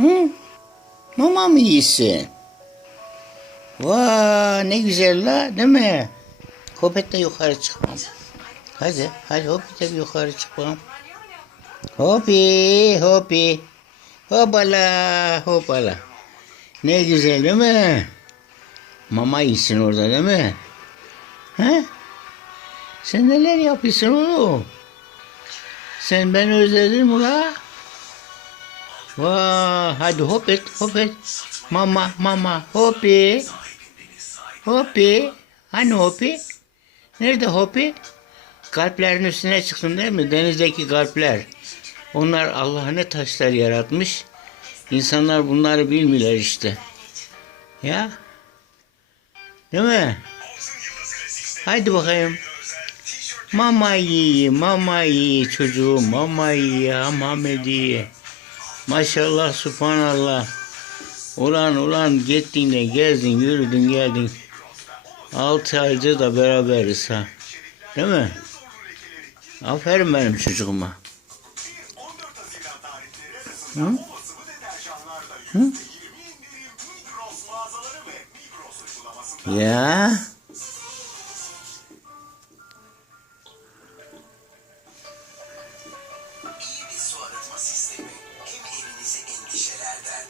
Hı? Mama mı iyisin? Vay ne güzel la değil mi? Hopet de yukarı çıkmam. Hadi hadi hopet de yukarı çıkmam. Hopi hopi. Hopala hopala. Ne güzel değil mi? Mama iyisin orada değil mi? He? Sen neler yapıyorsun oğlum? Sen beni özledin mi la? Vay, hadi hop et, hop et. Mama, mama, hopi. Hopi. Hani hopi? Nerede hopi? Kalplerin üstüne çıksın değil mi? Denizdeki kalpler. Onlar Allah ne taşlar yaratmış. İnsanlar bunları bilmiyorlar işte. Ya. Değil mi? Haydi bakayım. Mama iyi, mama iyi çocuğum, mama iyi, Muhammed iyi. Maşallah, subhanallah. Ulan ulan gittin de gezdin, yürüdün, geldin. Altı aydır da beraberiz ha. Değil mi? Aferin benim çocuğuma. Hı? Hı? Ya bizi endişelerden,